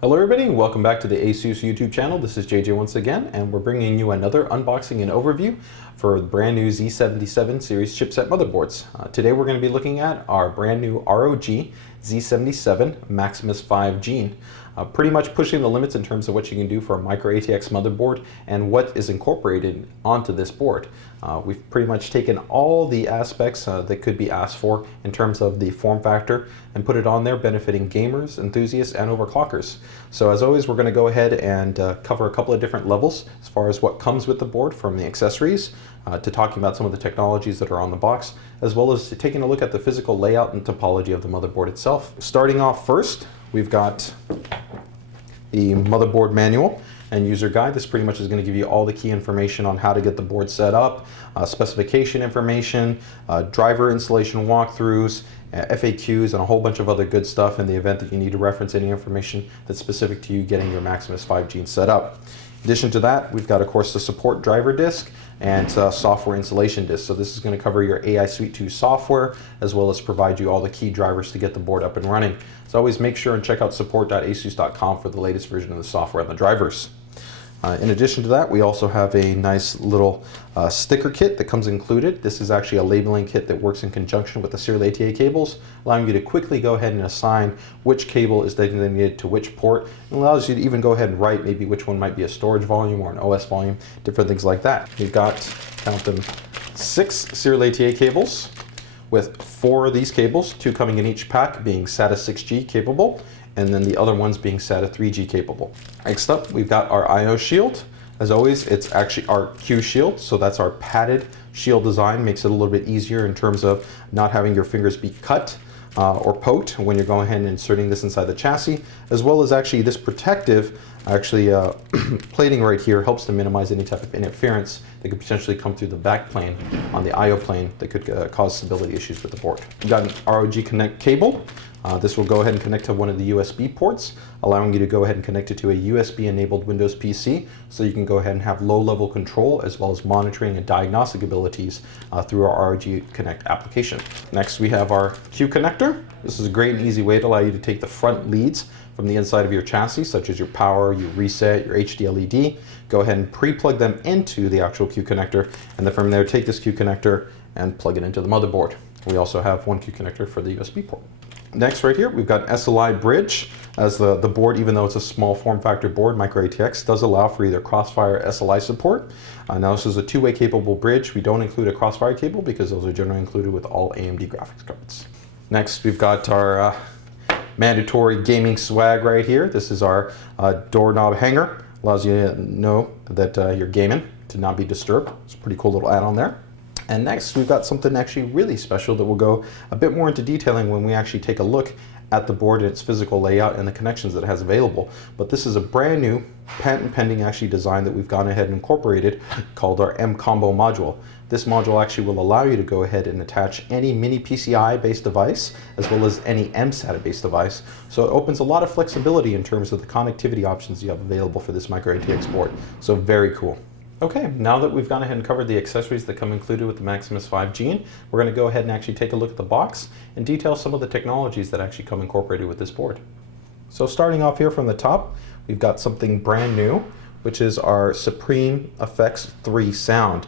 Hello everybody, welcome back to the ASUS YouTube channel. This is JJ once again, and we're bringing you another unboxing and overview for the brand new Z77 series chipset motherboards. Today we're going to be looking at our brand new ROG Z77 Maximus V Gene. Pretty much pushing the limits in terms of what you can do for a Micro ATX motherboard and what is incorporated onto this board. We've pretty much taken all the aspects that could be asked for in terms of the form factor and put it on there, benefiting gamers, enthusiasts, and overclockers. So as always, we're going to go ahead and cover a couple of different levels as far as what comes with the board, from the accessories to talking about some of the technologies that are on the box, as well as taking a look at the physical layout and topology of the motherboard itself. Starting off first, we've got the motherboard manual and user guide. This pretty much is going to give you all the key information on how to get the board set up, specification information, driver installation walkthroughs, FAQs, and a whole bunch of other good stuff in the event that you need to reference any information that's specific to you getting your Maximus V Gene set up. In addition to that, we've got, of course, the support driver disk and software installation disk. So this is going to cover your AI Suite 2 software, as well as provide you all the key drivers to get the board up and running. So always make sure and check out support.asus.com for the latest version of the software and the drivers. In addition to that, we also have a nice little sticker kit that comes included. This is actually a labeling kit that works in conjunction with the serial ATA cables, allowing you to quickly go ahead and assign which cable is designated to which port, and allows you to even go ahead and write maybe which one might be a storage volume or an OS volume, different things like that. We've got, count them, 6 serial ATA cables, with 4 of these cables, 2 coming in each pack, being SATA 6G capable, and then the other ones being SATA 3G capable. Next up, we've got our IO shield. As always, it's actually our Q shield, so that's our padded shield design. Makes it a little bit easier in terms of not having your fingers be cut or poked when you're going ahead and inserting this inside the chassis, as well as actually this protective plating right here helps to minimize any type of interference that could potentially come through the back plane on the IO plane that could cause stability issues with the board. We've got an ROG Connect cable. This will go ahead and connect to one of the USB ports, allowing you to go ahead and connect it to a USB-enabled Windows PC, so you can go ahead and have low-level control as well as monitoring and diagnostic abilities through our ROG Connect application. Next, we have our Q connector. This is a great and easy way to allow you to take the front leads from the inside of your chassis, such as your power, your reset, your HD LED, go ahead and pre-plug them into the actual Q connector, and then from there take this Q connector and plug it into the motherboard. We also have one Q connector for the USB port. Next, right here, we've got Sli Bridge as the board. Even though it's a small form factor board, Micro ATX does allow for either Crossfire or SLI support. Now this is a two-way capable bridge. We don't include a Crossfire cable because those are generally included with all AMD graphics cards. Next, we've got our mandatory gaming swag right here. This is our doorknob hanger. Allows you to know that you're gaming, to not be disturbed. It's a pretty cool little add-on there. And next, we've got something actually really special that we'll go a bit more into detailing when we actually take a look at the board and its physical layout and the connections that it has available. But this is a brand new patent pending actually design that we've gone ahead and incorporated called our M-Combo module. This module actually will allow you to go ahead and attach any mini PCIe based device as well as any mSATA based device. So it opens a lot of flexibility in terms of the connectivity options you have available for this Micro ATX board. So very cool. Okay, now that we've gone ahead and covered the accessories that come included with the Maximus V Gene, we're going to go ahead and actually take a look at the box and detail some of the technologies that actually come incorporated with this board. So starting off here from the top, we've got something brand new, which is our SupremeFX 3 sound.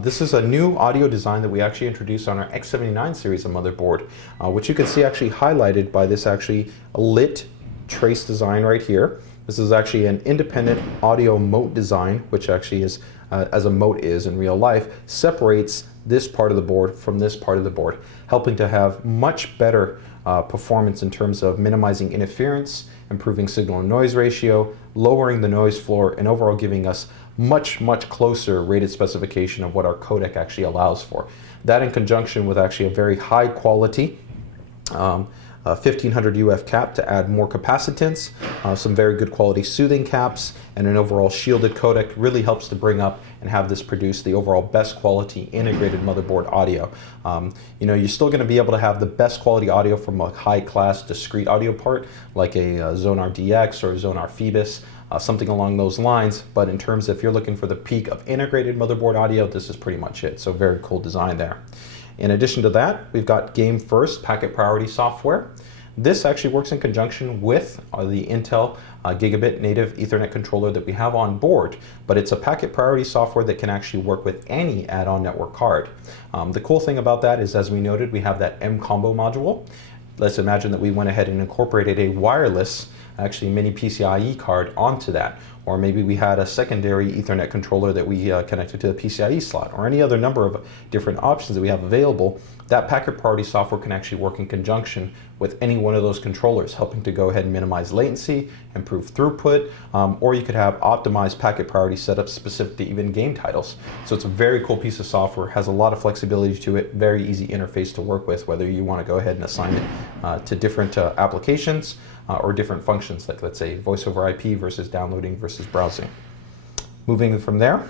This is a new audio design that we actually introduced on our X79 series of motherboard, which you can see actually highlighted by this actually lit trace design right here. This is actually an independent audio moat design, which actually is, as a moat is in real life, separates this part of the board from this part of the board, helping to have much better performance in terms of minimizing interference, improving signal and noise ratio, lowering the noise floor, and overall giving us much closer rated specification of what our codec actually allows for. That in conjunction with actually a very high quality 1500 UF cap to add more capacitance, some very good quality soothing caps, and an overall shielded codec really helps to bring up and have this produce the overall best quality integrated motherboard audio. You know, you're still going to be able to have the best quality audio from a high-class discrete audio part like a Zonar DX or a Zonar Phoebus, something along those lines, but in terms of if you're looking for the peak of integrated motherboard audio, this is pretty much it. So very cool design there. In addition to that, we've got GameFirst packet priority software. This actually works in conjunction with the Intel Gigabit native Ethernet controller that we have on board, but it's a packet priority software that can actually work with any add-on network card. The cool thing about that is, as we noted, we have that M-Combo module. Let's imagine that we went ahead and incorporated a wireless, actually mini PCIe card onto that. Or maybe we had a secondary Ethernet controller that we connected to the PCIe slot, or any other number of different options that we have available. That packet priority software can actually work in conjunction with any one of those controllers, helping to go ahead and minimize latency, improve throughput, or you could have optimized packet priority setups specific to even game titles. So it's a very cool piece of software, has a lot of flexibility to it, very easy interface to work with, whether you want to go ahead and assign it to different applications or different functions, like let's say voice over IP versus downloading versus browsing. Moving from there,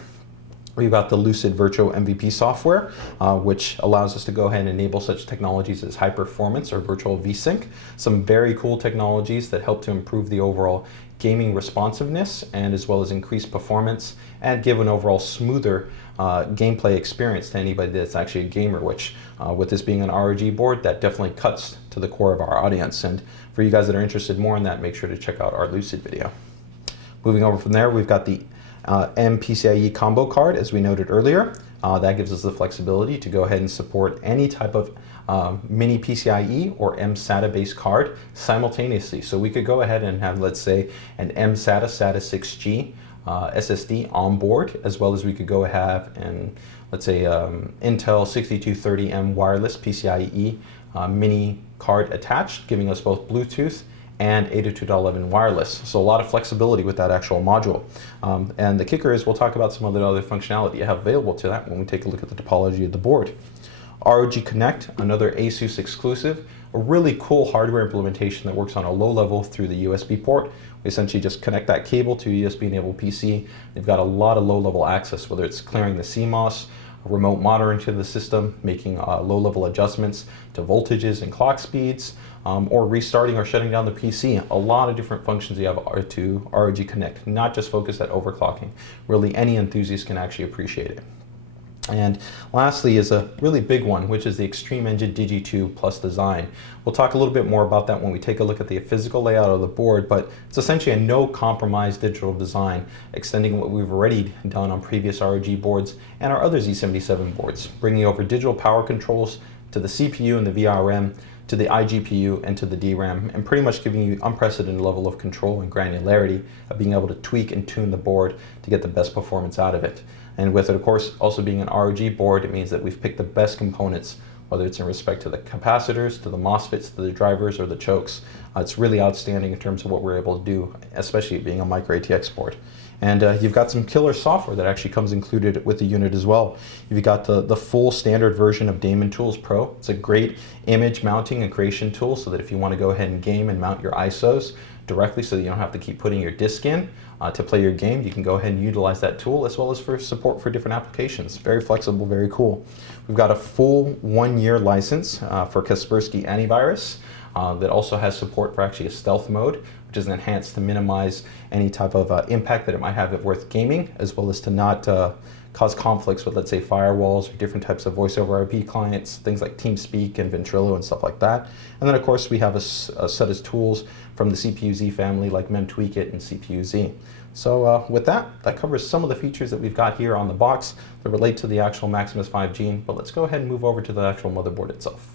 we've got the Lucid Virtual MVP software, which allows us to go ahead and enable such technologies as high performance or virtual vSync. Some very cool technologies that help to improve the overall gaming responsiveness and as well as increase performance and give an overall smoother gameplay experience to anybody that's actually a gamer, which with this being an ROG board, that definitely cuts to the core of our audience. And for you guys that are interested more in that, make sure to check out our Lucid video. Moving over from there, we've got the mPCIe combo card, as we noted earlier. That gives us the flexibility to go ahead and support any type of mini PCIe or mSATA based card simultaneously. So we could go ahead and have, let's say, an mSATA SATA 6G SSD on board, as well as we could go ahead and, let's say, Intel 6230M wireless PCIe mini card attached, giving us both Bluetooth and 802.11 wireless. So a lot of flexibility with that actual module. And the kicker is we'll talk about some of the other functionality you have available to that when we take a look at the topology of the board. ROG Connect, another ASUS exclusive, a really cool hardware implementation that works on a low level through the USB port. We essentially just connect that cable to a USB-enabled PC. They've got a lot of low-level access, whether it's clearing the Cmos, remote monitoring to the system, making low-level adjustments to voltages and clock speeds, or restarting or shutting down the PC. A lot of different functions you have to ROG Connect, not just focused at overclocking. Really, any enthusiast can actually appreciate it. And lastly is a really big one, which is the Extreme Engine Digi2 Plus design. We'll talk a little bit more about that when we take a look at the physical layout of the board, but it's essentially a no-compromise digital design, extending what we've already done on previous ROG boards and our other Z77 boards, bringing over digital power controls to the CPU and the VRM, to the iGPU and to the DRAM, and pretty much giving you unprecedented level of control and granularity of being able to tweak and tune the board to get the best performance out of it. And with it, of course, also being an ROG board, it means that we've picked the best components, whether it's in respect to the capacitors, to the MOSFETs, to the drivers, or the chokes. It's really outstanding in terms of what we're able to do, especially being a Micro ATX board. And you've got some killer software that actually comes included with the unit as well. You've got the full standard version of Daemon Tools Pro. It's a great image mounting and creation tool so that if you want to go ahead and game and mount your ISOs directly so that you don't have to keep putting your disk in to play your game, you can go ahead and utilize that tool, as well as for support for different applications. Very flexible, very cool. We've got a full 1-year license for Kaspersky Antivirus that also has support for actually a stealth mode, which is enhanced to minimize any type of impact that it might have with gaming, as well as to not cause conflicts with, let's say, firewalls or different types of voice over IP clients, things like TeamSpeak and Ventrilo and stuff like that. And then, of course, we have a set of tools from the CPU-Z family like MemTweakit and CPU-Z. So with that covers some of the features that we've got here on the box that relate to the actual Maximus V Gene, but let's go ahead and move over to the actual motherboard itself.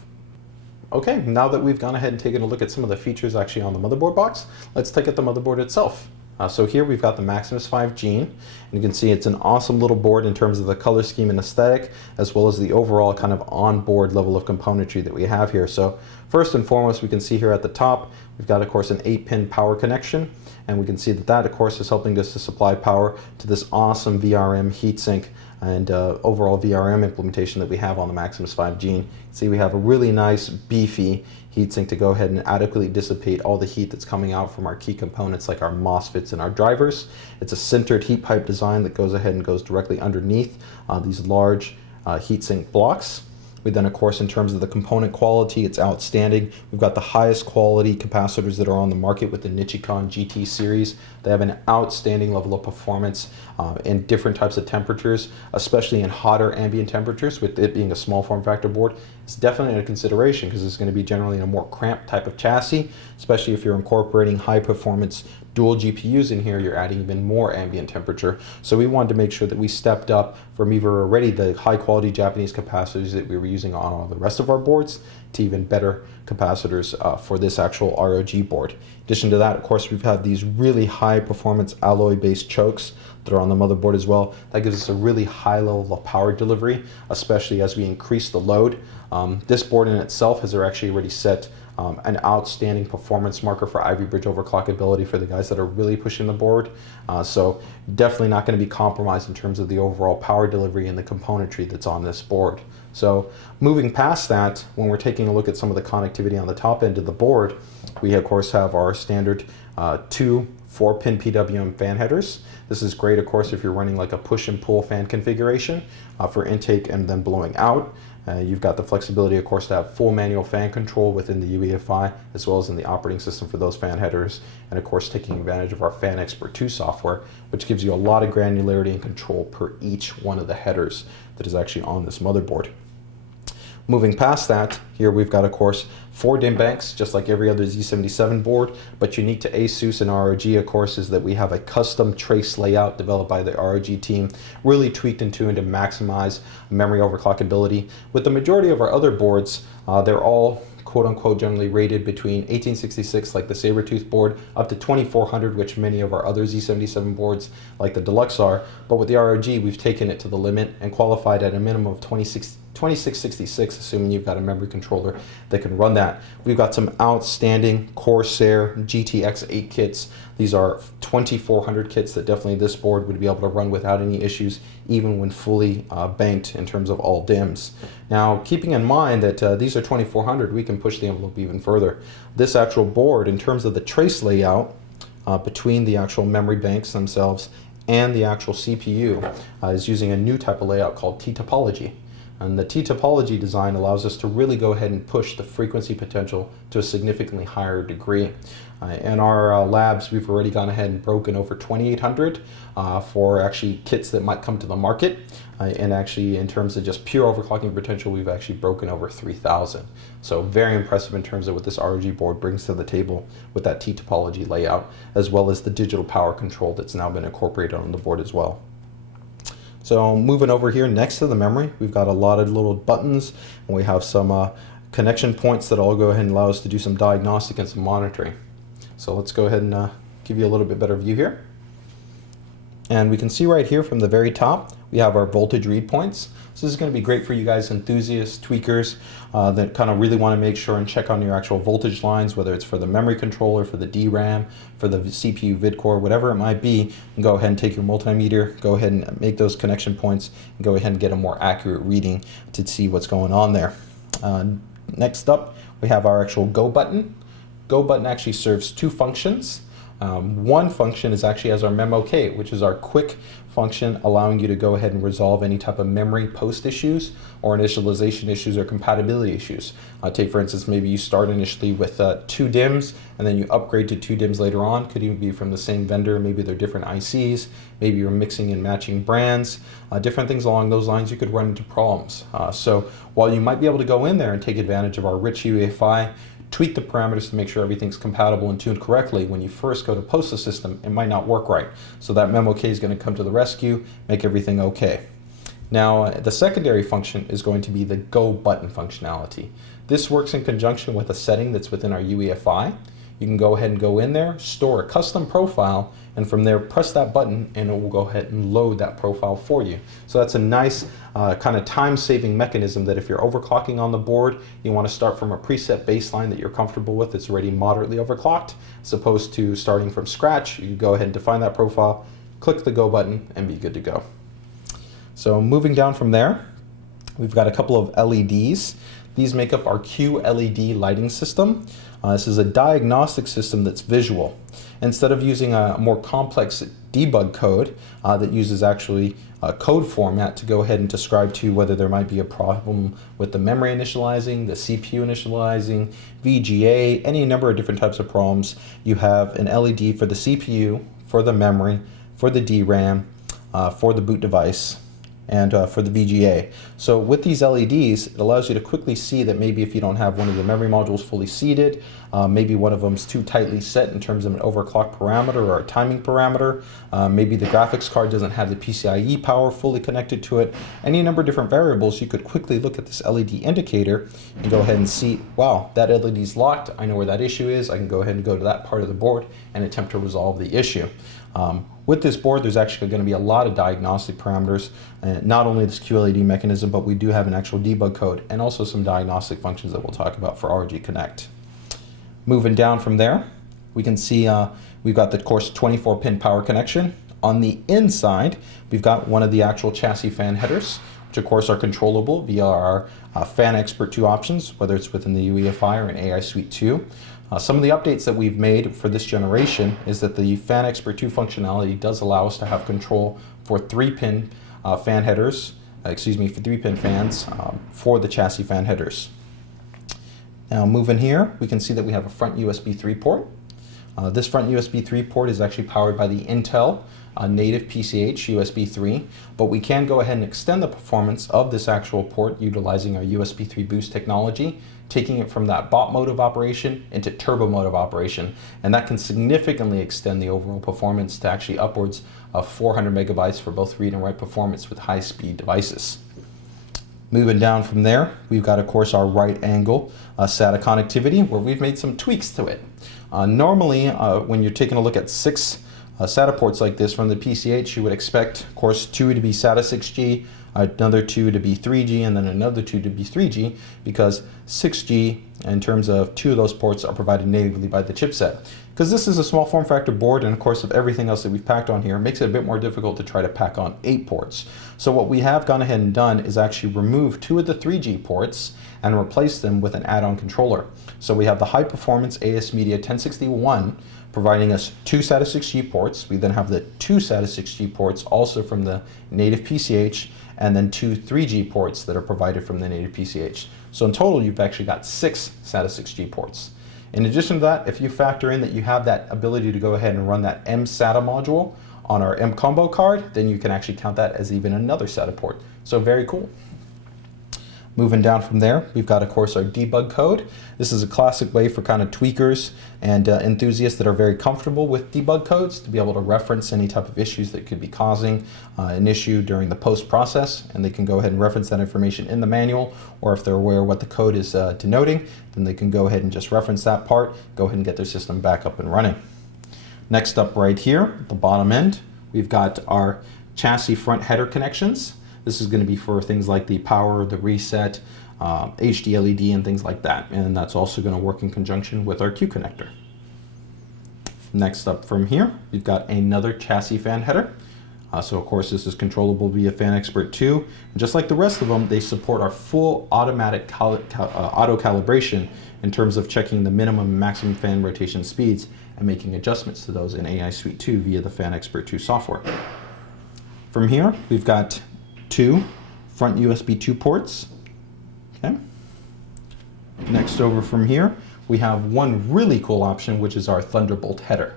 Okay, now that we've gone ahead and taken a look at some of the features actually on the motherboard box, let's take at the motherboard itself. So here we've got the Maximus V Gene, and you can see it's an awesome little board in terms of the color scheme and aesthetic, as well as the overall kind of onboard level of componentry that we have here. So first and foremost, we can see here at the top, we've got, of course, an 8-pin power connection, and we can see that, of course, is helping us to supply power to this awesome VRM heatsink and overall VRM implementation that we have on the Maximus V Gene. You can see we have a really nice, beefy heatsink to go ahead and adequately dissipate all the heat that's coming out from our key components like our MOSFETs and our drivers. It's a sintered heat pipe design that goes ahead and goes directly underneath these large heatsink blocks. We then, of course, in terms of the component quality, it's outstanding. We've got the highest quality capacitors that are on the market with the Nichicon GT series. They have an outstanding level of performance in different types of temperatures, especially in hotter ambient temperatures, with it being a small form factor board, it's definitely a consideration because it's going to be generally in a more cramped type of chassis, especially if you're incorporating high performance dual GPUs in here, you're adding even more ambient temperature. So we wanted to make sure that we stepped up from even already the high quality Japanese capacitors that we were using on all the rest of our boards to even better capacitors for this actual ROG board. In addition to that, of course, we've had these really high performance alloy based chokes that are on the motherboard as well. That gives us a really high level of power delivery, especially as we increase the load. This board in itself has actually already set an outstanding performance marker for Ivy Bridge overclockability for the guys that are really pushing the board. So definitely not going to be compromised in terms of the overall power delivery and the componentry that's on this board. So moving past that, when we're taking a look at some of the connectivity on the top end of the board, we of course have our standard 2 4-pin PWM fan headers. This is great, of course, if you're running like a push and pull fan configuration for intake and then blowing out. You've got the flexibility, of course, to have full manual fan control within the UEFI, as well as in the operating system for those fan headers, and of course taking advantage of our Fan Expert 2 software, which gives you a lot of granularity and control per each one of the headers that is actually on this motherboard. Moving past that, here we've got, of course, 4 DIMM banks, just like every other Z77 board, but unique to ASUS and ROG, of course, is that we have a custom trace layout developed by the ROG team, really tweaked and tuned to maximize memory overclockability. With the majority of our other boards, they're all quote-unquote generally rated between 1866, like the Sabertooth board, up to 2400, which many of our other Z77 boards, like the Deluxe, are. But with the ROG, we've taken it to the limit and qualified at a minimum of 2666, assuming you've got a memory controller that can run that. We've got some outstanding Corsair GTX 8 kits. These are 2400 kits that definitely this board would be able to run without any issues, even when fully banked in terms of all DIMMs. Now, keeping in mind that these are 2400, we can push the envelope even further. This actual board, in terms of the trace layout between the actual memory banks themselves and the actual CPU, is using a new type of layout called T-topology. And the T-topology design allows us to really go ahead and push the frequency potential to a significantly higher degree. In our labs, we've already gone ahead and broken over 2800 for actually kits that might come to the market. And actually, in terms of just pure overclocking potential, we've actually broken over 3000. So very impressive in terms of what this ROG board brings to the table with that T-topology layout, as well as the digital power control that's now been incorporated on the board as well. So moving over here next to the memory, we've got a lot of little buttons, and we have some connection points that all go ahead and allow us to do some diagnostic and some monitoring. So let's go ahead and give you a little bit better view here. And we can see right here from the very top, we have our voltage read points. So this is going to be great for you guys enthusiasts, tweakers, that kind of really want to make sure and check on your actual voltage lines, whether it's for the memory controller, for the DRAM, for the CPU vid core, whatever it might be. And go ahead and take your multimeter, go ahead and make those connection points, and go ahead and get a more accurate reading to see what's going on there. Next up, we have our actual Go button. Go button actually serves 2 functions. One function is actually as our memo-K, which is our quick function allowing you to go ahead and resolve any type of memory post issues or initialization issues or compatibility issues. Take for instance, maybe you start initially with 2 DIMMs and then you upgrade to 2 DIMMs later on. Could even be from the same vendor, maybe they're different ICs, maybe you're mixing and matching brands, different things along those lines. You could run into problems. So while you might be able to go in there and take advantage of our rich UEFI, tweak the parameters to make sure everything's compatible and tuned correctly, when you first go to post the system, it might not work right. So that memo-K is going to come to the rescue, make everything okay. Now, the secondary function is going to be the Go button functionality. This works in conjunction with a setting that's within our UEFI. You can go ahead and go in there, store a custom profile, and from there press that button and it will go ahead and load that profile for you. So that's a nice kind of time-saving mechanism that if you're overclocking on the board, you want to start from a preset baseline that you're comfortable with that's already moderately overclocked, as opposed to starting from scratch. You go ahead and define that profile, click the Go button, and be good to go. So moving down from there, we've got a couple of LEDs. These make up our QLED lighting system. This is a diagnostic system that's visual. Instead of using a more complex debug code that uses actually a code format to go ahead and describe to you whether there might be a problem with the memory initializing, the CPU initializing, VGA, any number of different types of problems, you have an LED for the CPU, for the memory, for the DRAM, for the boot device and for the VGA. So with these LEDs, it allows you to quickly see that maybe if you don't have one of the memory modules fully seated, maybe one of them's too tightly set in terms of an overclock parameter or a timing parameter, maybe the graphics card doesn't have the PCIe power fully connected to it, any number of different variables, you could quickly look at this LED indicator and go ahead and see, wow, that LED's locked, I know where that issue is, I can go ahead and go to that part of the board and attempt to resolve the issue. With this board, there's actually going to be a lot of diagnostic parameters, not only this QLED mechanism, but we do have an actual debug code and also some diagnostic functions that we'll talk about for Rog Connect. Moving down from there, we can see we've got the, of course, 24-pin power connection. On the inside, we've got one of the actual chassis fan headers, which of course are controllable via our Fan Expert 2 options, whether it's within the UEFI or an AI Suite 2. Some of the updates that we've made for this generation is that the Fan Expert 2 functionality does allow us to have control for 3-pin fan headers, for 3-pin fans for the chassis fan headers. Now moving here, we can see that we have a front USB 3 port. This front USB 3 port is actually powered by the Intel native PCH USB 3, but we can go ahead and extend the performance of this actual port utilizing our USB 3 boost technology, taking it from that bot mode of operation into turbo mode of operation, and that can significantly extend the overall performance to actually upwards of 400 megabytes for both read and write performance with high-speed devices. Moving down from there, we've got, of course, our right angle Sata Connectivity, where we've made some tweaks to it. Normally, when you're taking a look at 6 SATA ports like this from the PCH, you would expect, of course, 2 to be SATA 6G, another 2 to be 3G, and then another 2 to be 3G, because 6G, in terms of 2 of those ports, are provided natively by the chipset. Because this is a small form factor board, and of course of everything else that we've packed on here, it makes it a bit more difficult to try to pack on 8 ports. So what we have gone ahead and done is actually remove 2 of the 3G ports and replace them with an add-on controller. So we have the high performance AS Media 1061 providing us 2 SATA 6G ports. We then have the 2 SATA 6G ports also from the native PCH, and then 2 3G ports that are provided from the native PCH. So in total, you've actually got 6 SATA 6G ports. In addition to that, if you factor in that you have that ability to go ahead and run that mSATA module on our mCombo card, then you can actually count that as even another SATA port. So very cool. Moving down from there, we've got, of course, our debug code. This is a classic way for kind of tweakers and enthusiasts that are very comfortable with debug codes to be able to reference any type of issues that could be causing an issue during the post process, and they can go ahead and reference that information in the manual, or if they're aware of what the code is denoting, then they can go ahead and just reference that part, go ahead and get their system back up and running. Next up right here, at the bottom end, we've got our chassis front header connections. This is going to be for things like the power, the reset, HD LED, and things like that. And that's also going to work in conjunction with our Q connector. Next up from here, we've got another chassis fan header. So of course this is controllable via Fan Expert 2. And just like the rest of them, they support our full automatic auto calibration in terms of checking the minimum and maximum fan rotation speeds and making adjustments to those in AI Suite 2 via the Fan Expert 2 software. From here, we've got 2 front USB 2 ports. Okay. Next over from here, we have one really cool option, which is our Thunderbolt Header.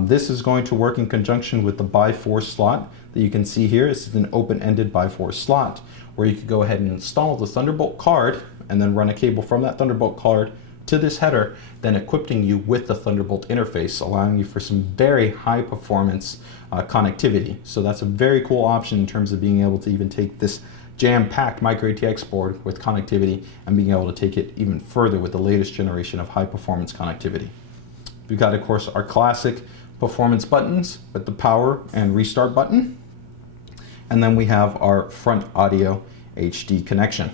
This is going to work in conjunction with the by-4 slot that you can see here. This is an open-ended by-4 slot where you could go ahead and install the Thunderbolt card and then run a cable from that Thunderbolt card to this header, then equipping you with the Thunderbolt interface, allowing you for some very high performance connectivity. So that's a very cool option in terms of being able to even take this jam-packed Micro ATX board with connectivity and being able to take it even further with the latest generation of high performance connectivity. We've got, of course, our classic performance buttons with the power and restart button. And then we have our front audio HD connection.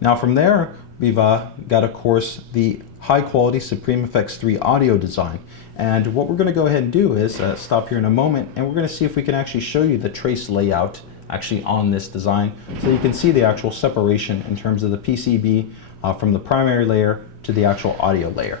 Now from there, we've got, of course, the high quality SupremeFX 3 audio design. And what we're going to go ahead and do is stop here in a moment, and we're going to see if we can actually show you the trace layout actually on this design, so you can see the actual separation in terms of the PCB from the primary layer to the actual audio layer.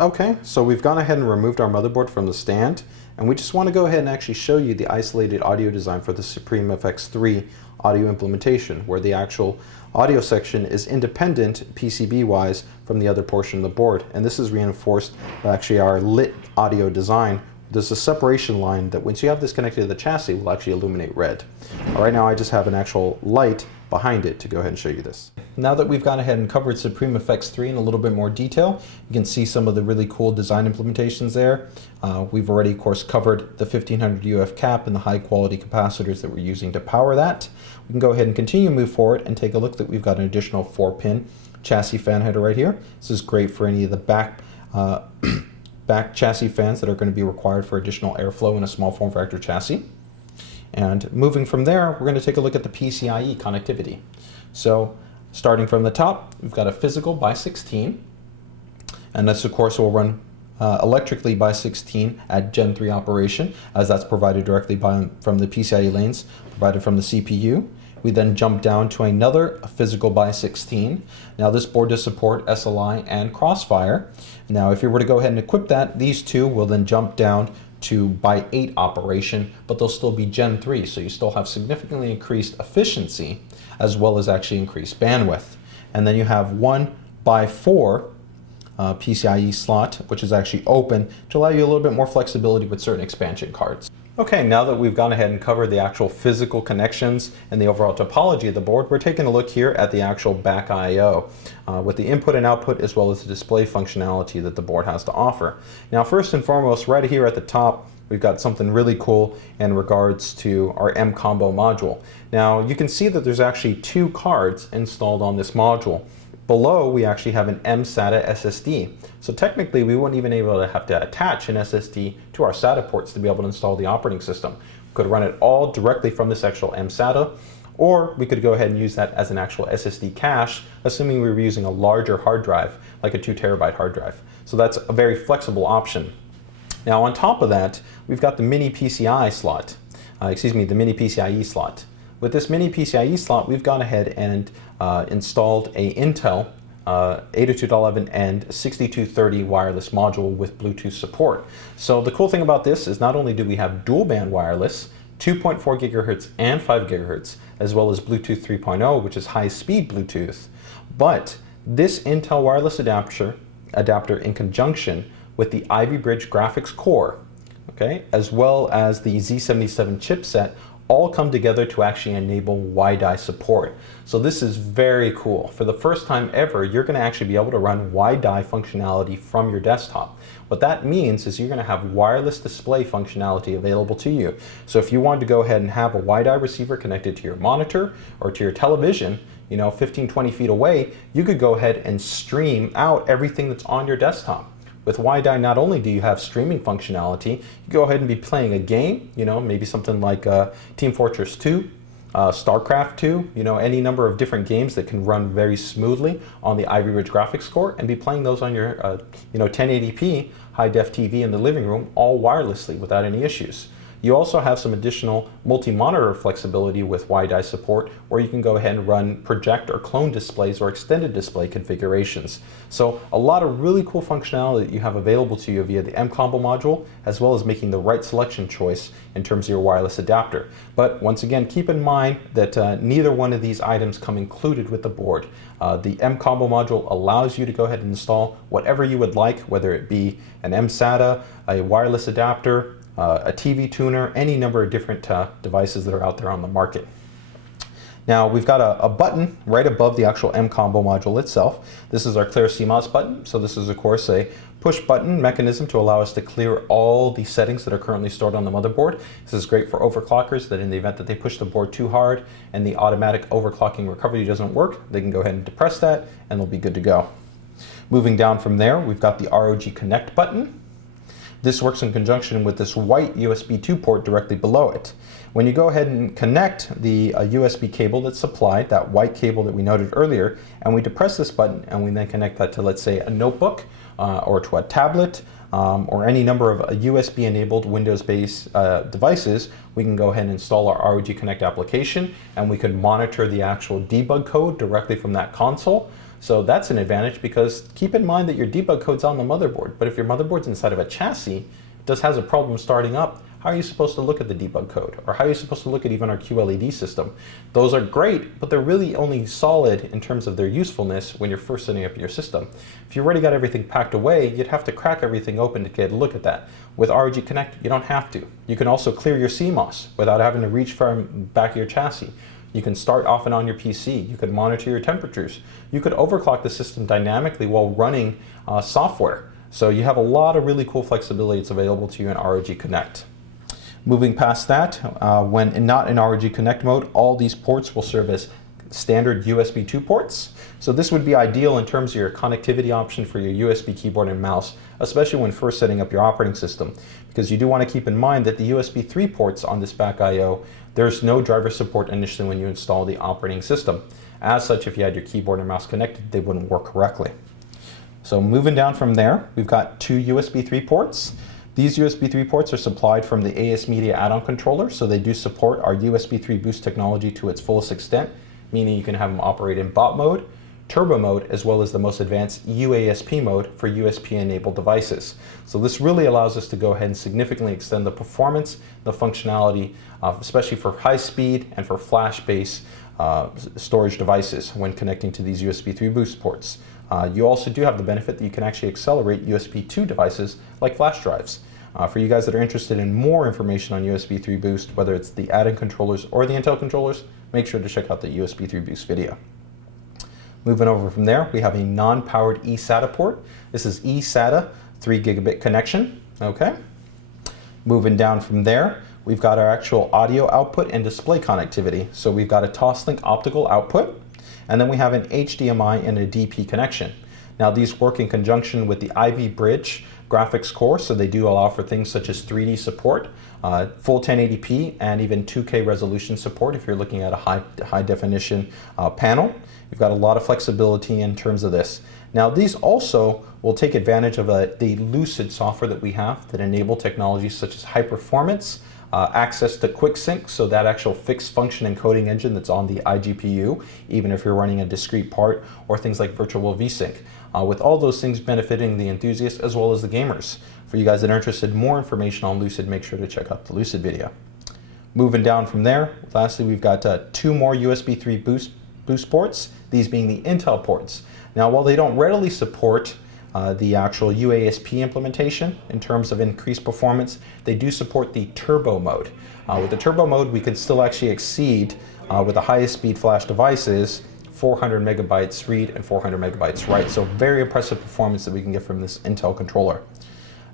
Okay, so we've gone ahead and removed our motherboard from the stand, and we just want to go ahead and actually show you the isolated audio design for the SupremeFX 3 audio implementation, where the actual audio section is independent PCB-wise from the other portion of the board. And this is reinforced by actually our lit audio design, there's a separation line that once you have this connected to the chassis will actually illuminate red. Right now I just have an actual light behind it to go ahead and show you this. Now that we've gone ahead and covered SupremeFX 3 in a little bit more detail, you can see some of the really cool design implementations there. We've already, of course, covered the 1500 UF cap and the high quality capacitors that we're using to power that. We can go ahead and continue to move forward and take a look that we've got an additional 4-pin chassis fan header right here. This is great for any of the back chassis fans that are going to be required for additional airflow in a small form factor chassis. And moving from there, we're going to take a look at the PCIe connectivity. So starting from the top, we've got a physical by 16, and this of course will run electrically by 16 at Gen 3 operation, as that's provided directly from the PCIe lanes provided from the CPU. We then jump down to another physical by 16. Now this board does support Sli and Crossfire. Now if you were to go ahead and equip that, these two will then jump down to by 8 operation, but they'll still be Gen 3, so you still have significantly increased efficiency as well as actually increased bandwidth. And then you have 1 by 4 PCIe slot, which is actually open to allow you a little bit more flexibility with certain expansion cards. Okay, now that we've gone ahead and covered the actual physical connections and the overall topology of the board, we're taking a look here at the actual back I/O with the input and output as well as the display functionality that the board has to offer. Now first and foremost, right here at the top, we've got something really cool in regards to our M-Combo module. Now you can see that there's actually 2 cards installed on this module. Below, we actually have an mSATA SSD. So technically, we wouldn't even able to have to attach an SSD to our SATA ports to be able to install the operating system. We could run it all directly from this actual mSATA, or we could go ahead and use that as an actual SSD cache, assuming we were using a larger hard drive, like a 2 terabyte hard drive. So that's a very flexible option. Now on top of that, we've got the mini PCIe slot, the mini PCIe slot. With this mini PCIe slot, we've gone ahead and installed a Intel 802.11n 6230 wireless module with Bluetooth support. So the cool thing about this is not only do we have dual band wireless, 2.4 gigahertz and 5 gigahertz, as well as Bluetooth 3.0, which is high speed Bluetooth, but this Intel wireless adapter in conjunction with the Ivy Bridge graphics core, okay, as well as the Z77 chipset, all come together to actually enable WiDi support. So this is very cool. For the first time ever, you're going to actually be able to run WiDi functionality from your desktop. What that means is you're going to have wireless display functionality available to you. So if you wanted to go ahead and have a WiDi receiver connected to your monitor or to your television, 15, 20 feet away, you could go ahead and stream out everything that's on your desktop. With WiDi, not only do you have streaming functionality, you go ahead and be playing a game, maybe something like Team Fortress 2, StarCraft 2, any number of different games that can run very smoothly on the Ivy Bridge graphics core, and be playing those on your 1080p high-def TV in the living room, all wirelessly without any issues. You also have some additional multi-monitor flexibility with WiDi support, where you can go ahead and run project or clone displays or extended display configurations. So a lot of really cool functionality that you have available to you via the M-Combo module, as well as making the right selection choice in terms of your wireless adapter. But once again, keep in mind that neither one of these items come included with the board. The M-Combo module allows you to go ahead and install whatever you would like, whether it be an mSATA, a wireless adapter, a TV tuner, any number of different devices that are out there on the market. Now we've got a button right above the actual M-Combo module itself. This is our clear Cmos button. So this is of course a push button mechanism to allow us to clear all the settings that are currently stored on the motherboard. This is great for overclockers that in the event that they push the board too hard and the automatic overclocking recovery doesn't work, they can go ahead and depress that and they'll be good to go. Moving down from there, we've got the Rog Connect button. This works in conjunction with this white USB 2 port directly below it. When you go ahead and connect the USB cable that's supplied, that white cable that we noted earlier, and we depress this button and we then connect that to, let's say, a notebook or to a tablet or any number of USB enabled Windows-based devices, we can go ahead and install our ROG Connect application, and we can monitor the actual debug code directly from that console. So that's an advantage, because keep in mind that your debug code's on the motherboard, but if your motherboard's inside of a chassis, it has a problem starting up, how are you supposed to look at the debug code? Or how are you supposed to look at even our QLED system? Those are great, but they're really only solid in terms of their usefulness when you're first setting up your system. If you've already got everything packed away, you'd have to crack everything open to get a look at that. With ROG Connect, you don't have to. You can also clear your Cmos without having to reach for the back of your chassis. You can start off and on your PC. You can monitor your temperatures. You could overclock the system dynamically while running software. So you have a lot of really cool flexibility that's available to you in ROG Connect. Moving past that, when not in ROG Connect mode, all these ports will serve as standard USB 2 ports. So this would be ideal in terms of your connectivity option for your USB keyboard and mouse, especially when first setting up your operating system, because you do want to keep in mind that the USB 3 ports on this back I/O, there's no driver support initially when you install the operating system. As such, if you had your keyboard and mouse connected, they wouldn't work correctly. So moving down from there, we've got two USB 3 ports. These USB 3 ports are supplied from the ASMedia add-on controller, so they do support our USB 3 boost technology to its fullest extent, meaning you can have them operate in bot mode, turbo mode, as well as the most advanced UASP mode for USB-enabled devices. So this really allows us to go ahead and significantly extend the performance, the functionality, especially for high speed and for flash-based storage devices when connecting to these USB 3 boost ports. You also do have the benefit that you can actually accelerate USB 2 devices like flash drives. For you guys that are interested in more information on USB 3 boost, whether it's the add-in controllers or the Intel controllers, make sure to check out the USB 3 boost video. Moving over from there, we have a non-powered eSATA port. This is eSATA 3 gigabit connection. Okay. Moving down from there, we've got our actual audio output and display connectivity. So we've got a Toslink optical output, and then we have an HDMI and a DP connection. Now these work in conjunction with the Ivy Bridge graphics core, so they do allow for things such as 3D support, full 1080p, and even 2K resolution support if you're looking at a high definition panel. You've got a lot of flexibility in terms of this. Now these also will take advantage of the Lucid software that we have that enable technologies such as high performance, access to QuickSync, so that actual fixed function encoding engine that's on the iGPU, even if you're running a discrete part, or things like virtual VSync. With all those things benefiting the enthusiasts as well as the gamers. For you guys that are interested in more information on Lucid, make sure to check out the Lucid video. Moving down from there, lastly we've got two more USB 3 boost ports, these being the Intel ports. Now while they don't readily support the actual UASP implementation in terms of increased performance, they do support the turbo mode. With the turbo mode, we can still actually exceed, with the highest speed flash devices, 400 megabytes read and 400 megabytes write. So very impressive performance that we can get from this Intel controller.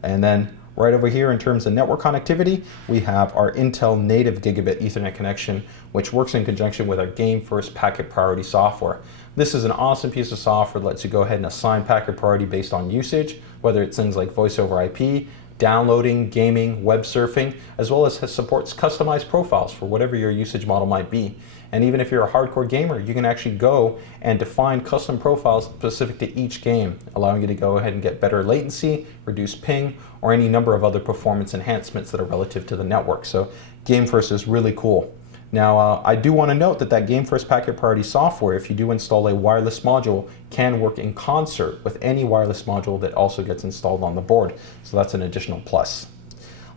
And then right over here in terms of network connectivity, we have our Intel native gigabit Ethernet connection, which works in conjunction with our GameFirst packet priority software. This is an awesome piece of software that lets you go ahead and assign packet priority based on usage, whether it's things like voice over IP, downloading, gaming, web surfing, as well as supports customized profiles for whatever your usage model might be. And even if you're a hardcore gamer, you can actually go and define custom profiles specific to each game, allowing you to go ahead and get better latency, reduce ping, or any number of other performance enhancements that are relative to the network. So GameFirst is really cool. Now, I do want to note that GameFirst packet priority software, if you do install a wireless module, can work in concert with any wireless module that also gets installed on the board. So that's an additional plus.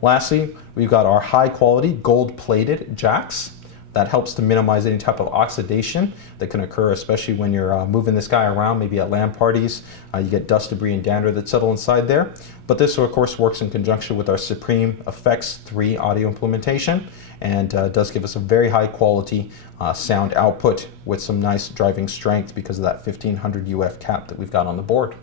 Lastly, we've got our high quality gold-plated jacks. That helps to minimize any type of oxidation that can occur, especially when you're moving this guy around, maybe at LAN parties. You get dust, debris, and dander that settle inside there. But this, of course, works in conjunction with our SupremeFX 3 audio implementation, and does give us a very high quality sound output with some nice driving strength because of that 1500 UF cap that we've got on the board.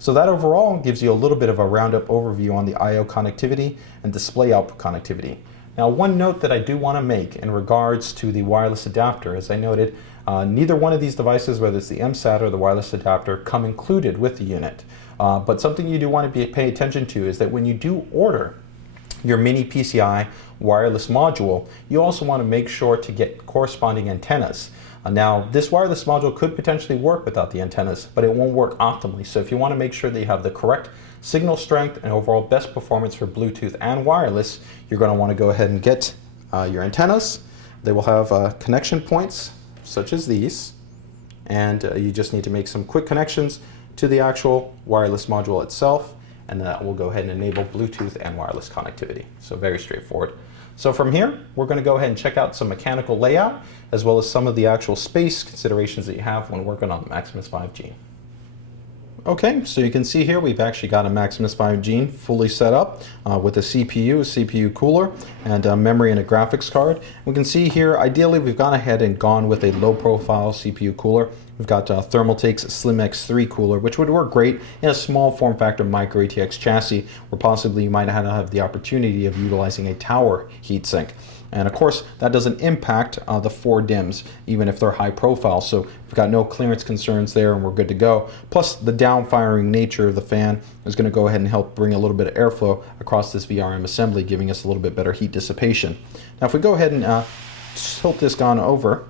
So that overall gives you a little bit of a roundup overview on the I/O connectivity and display output connectivity. Now, one note that I do want to make in regards to the wireless adapter, as I noted, neither one of these devices, whether it's the mSATA or the wireless adapter, come included with the unit. But something you do want to pay attention to is that when you do order your mini PCIe wireless module, you also want to make sure to get corresponding antennas. Now, this wireless module could potentially work without the antennas, but it won't work optimally. So if you want to make sure that you have the correct signal strength and overall best performance for Bluetooth and wireless, you're going to want to go ahead and get your antennas. They will have connection points such as these, and you just need to make some quick connections to the actual wireless module itself, and that will go ahead and enable Bluetooth and wireless connectivity. So very straightforward. So from here, we're going to go ahead and check out some mechanical layout, as well as some of the actual space considerations that you have when working on the Maximus V Gene. Okay, so you can see here we've actually got a Maximus V Gene fully set up with a CPU cooler, and a memory and a graphics card. We can see here, ideally, we've gone ahead and gone with a low-profile CPU cooler. We've got Thermaltake's Slim X3 cooler, which would work great in a small form factor Micro ATX chassis, where possibly you might have the opportunity of utilizing a tower heatsink. And of course, that doesn't impact the 4 DIMMs, even if they're high profile. So we've got no clearance concerns there, and we're good to go. Plus, the downfiring nature of the fan is going to go ahead and help bring a little bit of airflow across this VRM assembly, giving us a little bit better heat dissipation. Now, if we go ahead and tilt this gun over,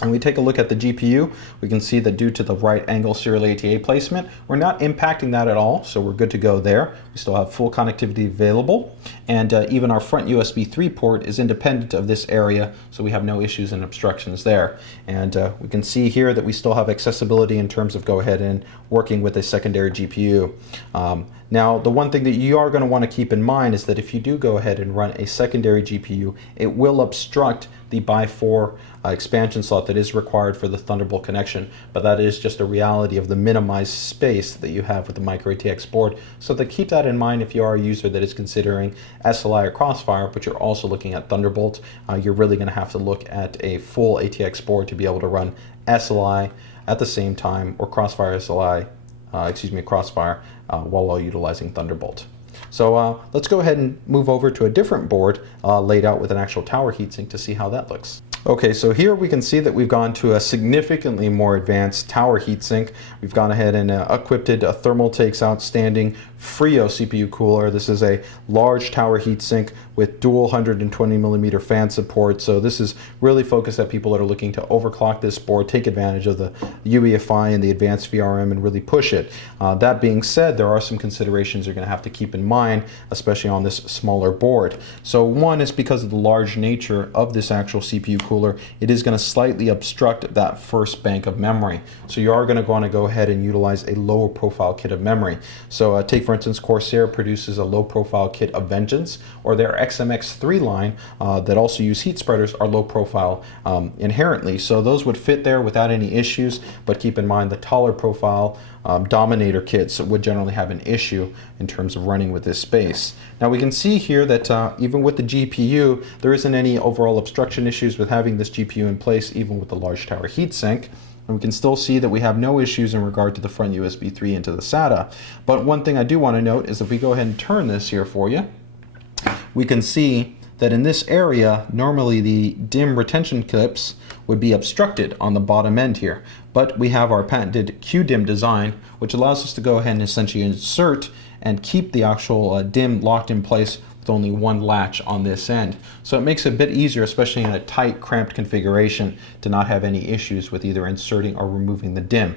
and we take a look at the GPU, we can see that due to the right angle serial ATA placement, we're not impacting that at all, so we're good to go there. We still have full connectivity available, and even our front USB 3 port is independent of this area, so we have no issues and obstructions there. And we can see here that we still have accessibility in terms of go ahead and working with a secondary GPU. Now, the one thing that you are going to want to keep in mind is that if you do go ahead and run a secondary GPU, it will obstruct the x4 expansion slot that is required for the Thunderbolt connection, but that is just a reality of the minimized space that you have with the Micro ATX board. So to keep that in mind, if you are a user that is considering Sli or Crossfire, but you're also looking at Thunderbolt, you're really going to have to look at a full ATX board to be able to run Sli at the same time, or Crossfire Crossfire, while utilizing Thunderbolt. So let's go ahead and move over to a different board laid out with an actual tower heatsink to see how that looks. Okay, so here we can see that we've gone to a significantly more advanced tower heatsink. We've gone ahead and equipped a Thermaltake's outstanding Frio CPU cooler. This is a large tower heatsink with dual 120mm fan support. So this is really focused at people that are looking to overclock this board, take advantage of the UEFI and the advanced VRM and really push it. That being said, there are some considerations you're going to have to keep in mind, especially on this smaller board. So one is because of the large nature of this actual CPU cooler, it is going to slightly obstruct that first bank of memory. So you are going to want to go ahead and utilize a lower profile kit of memory. So take for instance, Corsair produces a low profile kit of Vengeance, or their XMX3 line that also use heat spreaders are low profile inherently. So those would fit there without any issues, but keep in mind the taller profile Dominator kits would generally have an issue in terms of running with this space. Now we can see here that even with the GPU, there isn't any overall obstruction issues with having this GPU in place, even with the large tower heatsink. And we can still see that we have no issues in regard to the front USB 3 into the SATA. But one thing I do want to note is if we go ahead and turn this here for you, we can see that in this area, normally the DIMM retention clips would be obstructed on the bottom end here. But we have our patented QDIMM design, which allows us to go ahead and essentially insert and keep the actual DIMM locked in place with only one latch on this end. So it makes it a bit easier, especially in a tight, cramped configuration, to not have any issues with either inserting or removing the DIMM.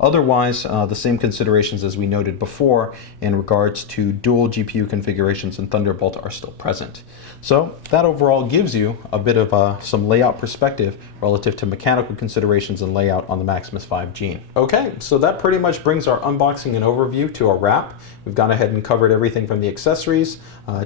Otherwise, the same considerations as we noted before in regards to dual GPU configurations in Thunderbolt are still present. So that overall gives you a bit of some layout perspective relative to mechanical considerations and layout on the Maximus V Gene. Okay, so that pretty much brings our unboxing and overview to a wrap. We've gone ahead and covered everything from the accessories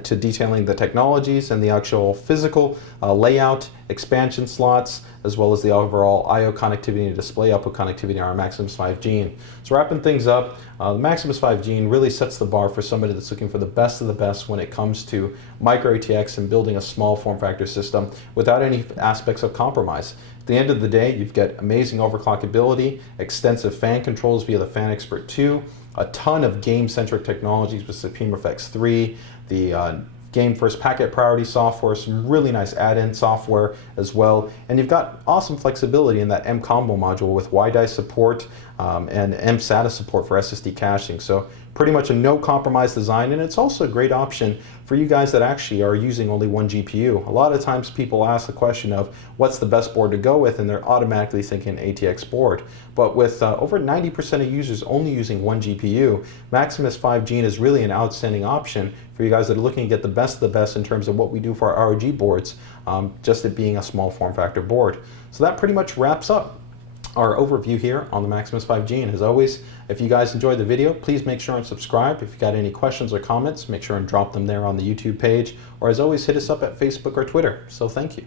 to detailing the technologies and the actual physical layout, expansion slots, as well as the overall I/O connectivity and display output connectivity on our Maximus V Gene. So wrapping things up, the Maximus V Gene really sets the bar for somebody that's looking for the best of the best when it comes to Micro ATX and building a small form factor system without any aspects of compromise. At the end of the day, you've got amazing overclockability, extensive fan controls via the Fan Expert 2, a ton of game-centric technologies with SupremeFX 3, the GameFirst packet priority software, some really nice add-in software as well, and you've got awesome flexibility in that M-Combo module with WiDi support and M-SATA support for SSD caching. So pretty much a no-compromise design, and it's also a great option for you guys that actually are using only one GPU. A lot of times people ask the question of what's the best board to go with, and they're automatically thinking ATX board. But with over 90% of users only using one GPU, Maximus V Gene is really an outstanding option for you guys that are looking to get the best of the best in terms of what we do for our ROG boards, just it being a small form factor board. So that pretty much wraps up our overview here on the Maximus V Gene. As always, if you guys enjoyed the video, please make sure and subscribe. If you got any questions or comments, make sure and drop them there on the YouTube page, or as always, hit us up at Facebook or Twitter. So thank you.